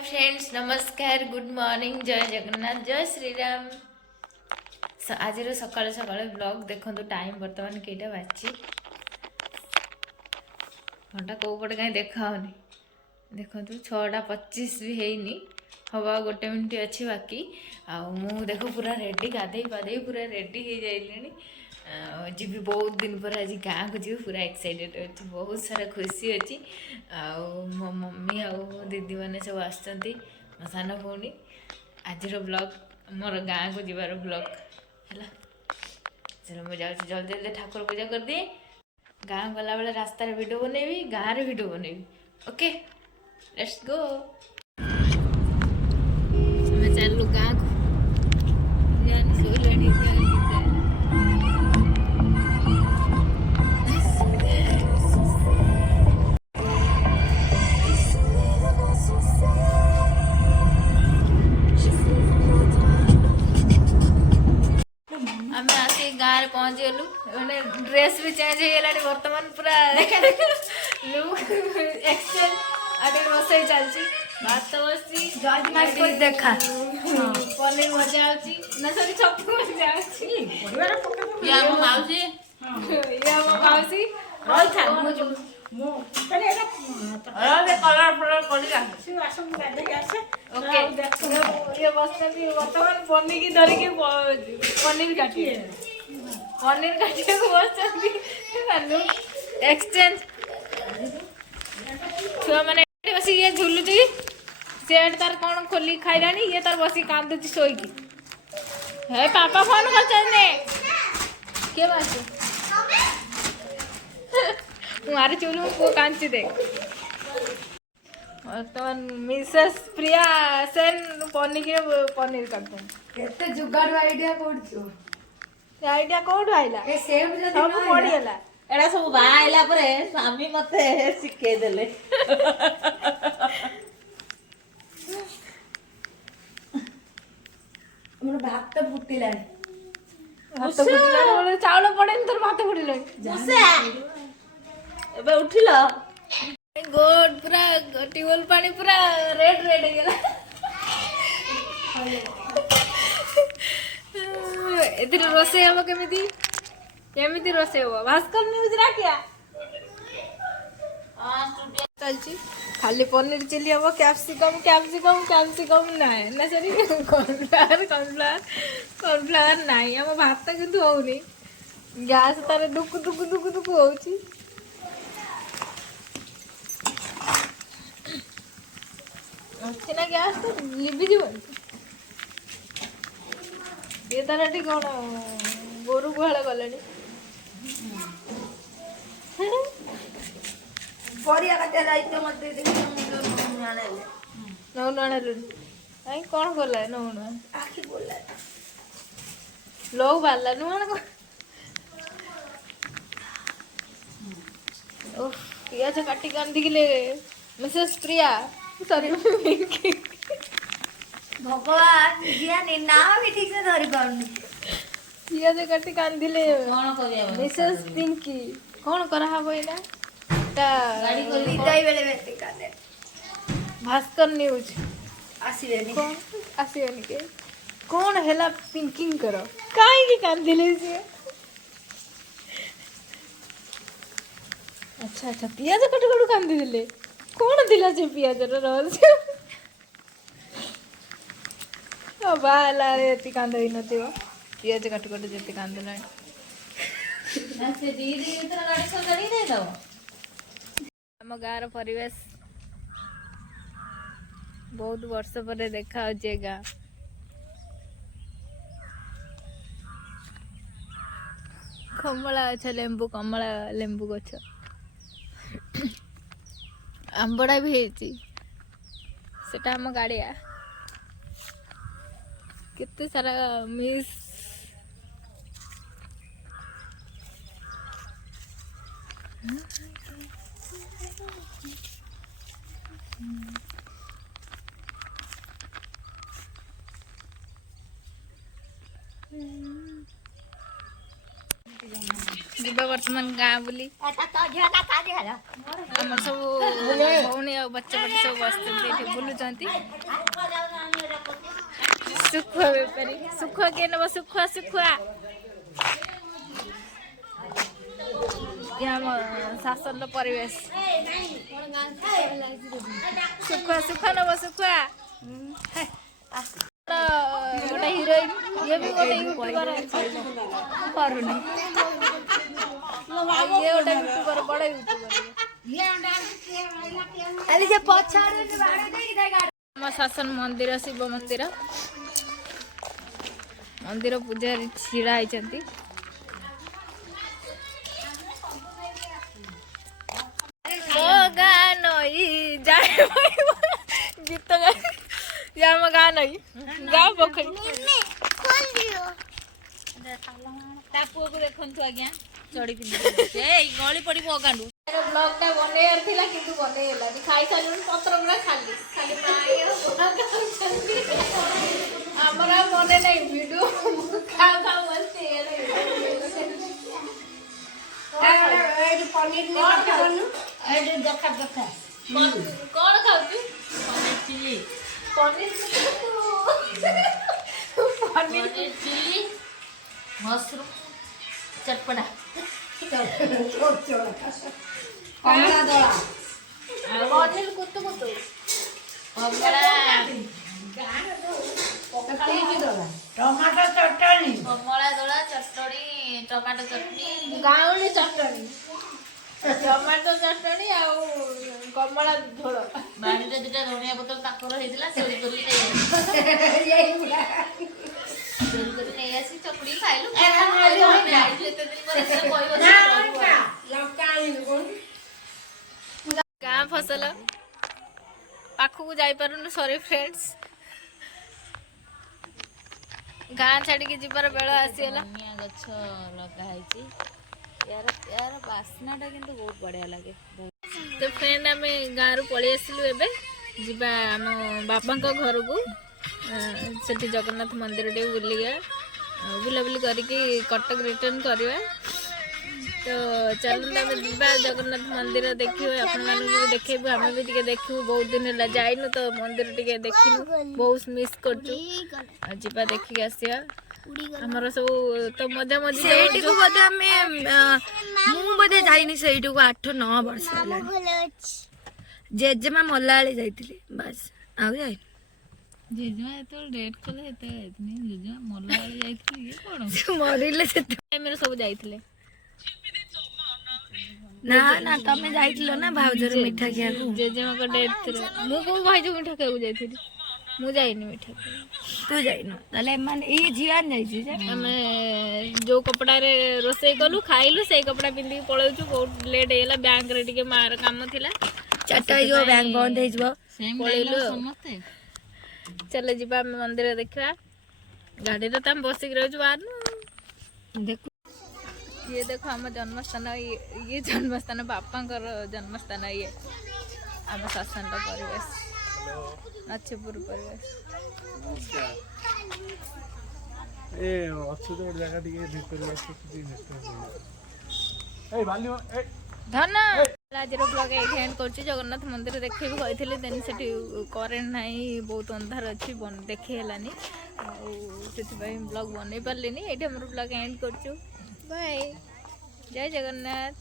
Friends नमस्कार good morning जय जगन्नाथ जय श्रीराम। आज सकाल सकाल ब्लॉग देखो टाइम बर्तमान केटा बाजी घंटा कौ पटे कहीं देखाऊनी देखो 6:25 भी हैनी हवा गोटे मिनट अच्छी बाकी आउ देख पूरा रेडी गाधे पाधे पूरा रेडी हो जाइली जी बहुत दिन पर आज गाँ को जी पूरा एक्साइटेड अच्छी बहुत सारा खुशी अच्छी मो मम्मी आउ दीदी मैंने सब आसुँच मो सान भौणी आज ब्लॉग मोर गाँ को जीवार ब्लॉग है चलो मुझे जाऊँ जल्दी जल्दी ठाकुर पूजा कर दिए गाँ गला बेले रास्तार वीडियो बनैबी गाँव रे वीडियो बनैबी ओके लेट्स गो चलू गाँ को आम आसी गाँव पहुँची गलु मैंने ड्रेस भी चेंज हो गला बर्तमान पूरा लुक एक्सचेंज आगे रोसई चलती भात बसी देखा पनीर मजा आउची ना सॉरी छतु मजा आउची या मो माउसी रोल था मो तने एटा अरे कलर कलर करिया सी आसम गाधे आसे ओके ये बसते भी वर्तमान पनीर की धरी के पनीर काटी को बसती एक्सचेंज छुआ मैंने बस ये झुलुची सेट तार कौन खोली खाइलानी ये तार बसी कांदुची सोईकी हे पापा फोन करछने के बात मारे चुलू को कांची देख वर्तमान मिसेस प्रिया सेन पनीर काटू केते जुगाड़ आइडिया कोडछु आइडिया कोड आइला ए सेम जदी सब पड़ी होला एड़ा सब बा आइला परे स्वामी मते सिखे देले मोर भात फुटिला बोले चावल पड़ेन तोर भात फुटिला मुसे एबे उठिलो गोड पूरा टिवल पानी पूरा रेड रेड हो गेला एतिर रोसे हम केमिति रोसे हो भास्कर न्यूज राखिया चलची खाली पनीर चिली हम कैप्सिकम नाय ना सॉरी कॉर्नफ्लावर नाय हम भात किंतु होउनी गैस तारे दुक होउची अच्छी ना गैस तो लिबी जीवन ये तार टी कौन गोरु गुहाल गले परिया काटे दायित्व मते नौन आई कौन गला नौन आखि बोला लोग बाला नुआन ओह पियाज काटी कांदी के मिसेस प्रिया सॉरी भगवान जियानी नाम भी ठीक से धरि पाउनी पियाज काटी कांदिले कोन करिया मिसेस पिंकी कौन करा हबो एला ता गाड़ी कर विदाई बेले बेते काले भास्कर न्यूज आसीबेनी कौन आसीबेनी के कौन हेला पिंकिंग करो काई की कांदिले से अच्छा पियाज कट कांदी दिले कौन दिला से पियाज रहस्य बाला रे एति कांद होई नथियो पियाज कट जेति कांदला ना से दीदी इतना गाड़ी से गाड़ी दे दो हम गाँव परिवेश बहुत वर्ष पर देखा गाँ कमला गछ लेंबू कमला लेंबू गछ आंबड़ा भी सेटा हम गाड़िया केते सारा मिस ଯିବା ବର୍ତ୍ତମାନ ଗାଁ ବୁଲି। ଆମର ସବୁ ଭଉଣୀ ଆଉ ବଚ୍ଚା ବଚ୍ଚା ସବୁ ବସିଛନ୍ତି ଏଠି ବୁଲୁଛନ୍ତି। ଶୁଖୁଆ ବେପାରୀ ଶୁଖୁଆ କିଏ ନେବ? ଶୁଖୁଆ ଶୁଖୁଆ ଆମ ଶାସନର ପରିବେଶ। ଶୁଖୁଆ ଶୁଖୁଆ ନେବ ଶୁଖୁଆ। ଗୋଟେ ହିରୋଇନ ଇଏ ବି ଗୋଟେ ୟୁଟ୍ୟୁବର କରୁନି। ଇଏ ଗୋଟେ ୟୁଟ୍ୟୁବର ବଡ ୟୁଟ୍ୟୁବର। ଆମ ଶାସନ ମନ୍ଦିର ଶିବ ମନ୍ଦିର ମନ୍ଦିର ପୂଜାରୀ ଛିଡା ହେଇଛନ୍ତି। ମୋ ଗାଁ ନଈ ଯାଏ ଗୀତ ଗାଇ ଆମ ଗାଁ ନଈ ଗାଁ ପୋଖରୀ। ତା ପୁଅକୁ ଦେଖନ୍ତୁ ଆଜ୍ଞା ଚଢି ପିନ୍ଧି ଏଇ ଗଳି ପଡିବ ଅଗାଣ୍ଡୁ। ବ୍ଲଗ ଟା ବନେଇବାର ଥିଲା କିନ୍ତୁ ବନେଇ ହେଲାନି। ଖାଇସାରିଲୁଣି ପତ୍ର ଗୁଡା ଖାଲି ଖାଲି ଆମର ଆଉ ମନେ ନାହିଁ ଭିଡିଓ ଖାଉ ଖାଉ ବସି କଣ ଖାଉଛୁ? ପନିର ଚିଲି ମସରୁମ ଚଟପଟା ପନିର କୁତୁ କୁତୁ ଟମାଟୋ ଚଟଣି କମଳା ଦଳା ଚଟଣି ଟମାଟୋ ଚଟଣି ଗାଉଁଲି ଚଟଣି ଟମାଟୋ ଚଟଣି ଆଉ କମଳା ଝୋଳ। ବାଡ଼ିରେ ଦିଟା ଧନିଆ ପତ୍ର ତାଙ୍କର ହେଇଥିଲା ଚୋରି କରି ନେଇ ଆସି ଚକୁଡ଼ି ଖାଇଲୁ। ଗାଁ ଫସଲ ପାଖକୁ ଯାଇପାରୁନୁ ସରି ଫ୍ରେଣ୍ଡସ୍। ଗାଁ ଛାଡ଼ିକି ଯିବାର ବେଳ ଆସିଗଲା। ଧନିଆ ଗଛ ଲଗା ହେଇଛି। ୟାର ବାସ୍ନାଟା କିନ୍ତୁ ବହୁତ ବଢ଼ିଆ ଲାଗେ। ତ ଫ୍ରେଣ୍ଡ ଆମେ ଗାଁରୁ ପଳେଇ ଆସିଲୁ। ଏବେ ଯିବା ଆମ ବାପାଙ୍କ ଘରକୁ। ସେଠି ଜଗନ୍ନାଥ ମନ୍ଦିର ଟିକେ ବୁଲିବା ବୁଲାବୁଲି କରିକି କଟକ ରିଟର୍ନ କରିବା। ତ ଚାଲନ୍ତୁ ଆମେ ଯିବା ଜଗନ୍ନାଥ ମନ୍ଦିର ଦେଖିବା। ଆପଣମାନଙ୍କୁ ବି ଦେଖେଇବୁ ଆମେ ବି ଟିକେ ଦେଖିବୁ। ବହୁତ ଦିନ ହେଲା ଯାଇନୁ ତ ମନ୍ଦିର ଟିକେ ଦେଖିନୁ ବହୁତ ମିସ୍ କରୁଛୁ। ଆଉ ଯିବା ଦେଖିକି ଆସିବା। ଆମର ସବୁ ତ ମଜା ମଜି ସେଇଠିକୁ ବୋଧେ ଆମେ ମୁଁ ବୋଧେ ଯାଇନି ସେଇଠିକୁ 8-9 ବର୍ଷ ହେଲାଣି। ଜେଜେମା ମଲା ବେଳେ ଯାଇଥିଲି ବାସ୍ ଆଉ ଯାଇନି। ଜେଜେମା ଯେତେବେଳେ ଡେଟ୍ କଲେ ସେତେବେଳେ ଯାଇଥିଲି। ଜେଜେମା ମଲା ବେଳେ ଯାଇଥିଲି ଇଏ କଣ ମରିଲେ ସେତେ ଟାଇମରେ ସବୁ ଯାଇଥିଲେ। ନା ନା ତମେ ଯାଇଥିଲ ନା ଭାଉଜର ମିଠା ଖିଆକୁ। ଜେଜେମାଙ୍କ ଡେଟ୍ ଥିଲା। ମୁଁ କୋଉ ଭାଉଜ ମିଠା ଖାଇବାକୁ ଯାଇଥିଲି? ମୁଁ ଯାଇନି ମିଠା ତୁ ଯାଇନୁ ତାହେଲେ ଏମାନେ ଏଇ ଝିଅ ଯାଇଛି ଯେ ଆମେ ଯୋଉ କପଡାରେ ରୋଷେଇ କଲୁ ଖାଇଲୁ ସେଇ କପଡା ପିନ୍ଧିକି ପଳଉଛୁ। ବହୁତ ଲେଟ୍ ହେଇଗଲା ବ୍ୟାଙ୍କରେ ଟିକେ ମାର କାମ ଥିଲା। 4ଟା ହେଇଯିବ ବ୍ୟାଙ୍କ ବନ୍ଦ ହେଇଯିବ ପଳେଇଲୁ। ସମସ୍ତେ ଚାଲ ଯିବା ଆମେ ମନ୍ଦିର ଦେଖିବା। ଗାଡିରେ ତ ଆମେ ବସିକି ରହିଛୁ ବାହାରନୁ। ଦେଖୁ ଇଏ ଦେଖ ଆମ ଜନ୍ମସ୍ଥାନ ଇଏ ଜନ୍ମସ୍ଥାନ ବାପାଙ୍କର ଜନ୍ମସ୍ଥାନ ଇଏ ଆମ ଶାସନର ପରିବେଶ ନଛିପୁର ପରିବେଶ। ଏ ଅଛି ତ ଗୋଟେ ଜାଗା ଟିକେ ଭିତରେ ଅଛି ଏଇ ବାଲି ଏ ଧନ ଆଜିର ବ୍ଲଗ ଏଇଠି ଏଣ୍ଡ କରୁଛି। ଜଗନ୍ନାଥ ମନ୍ଦିର ଦେଖେଇବି କହିଥିଲି ଦେନ୍ ସେଠି କରେଣ୍ଟ ନାହିଁ ବହୁତ ଅନ୍ଧାର ଅଛି ଦେଖେଇ ହେଲାନି ଆଉ ସେଥିପାଇଁ ବ୍ଲଗ ବନେଇ ପାରିଲିନି। ଏଇଠି ଆମର ବ୍ଲଗ ଏଣ୍ଡ କରୁଛୁ। ବାଏ ଜୟ ଜଗନ୍ନାଥ।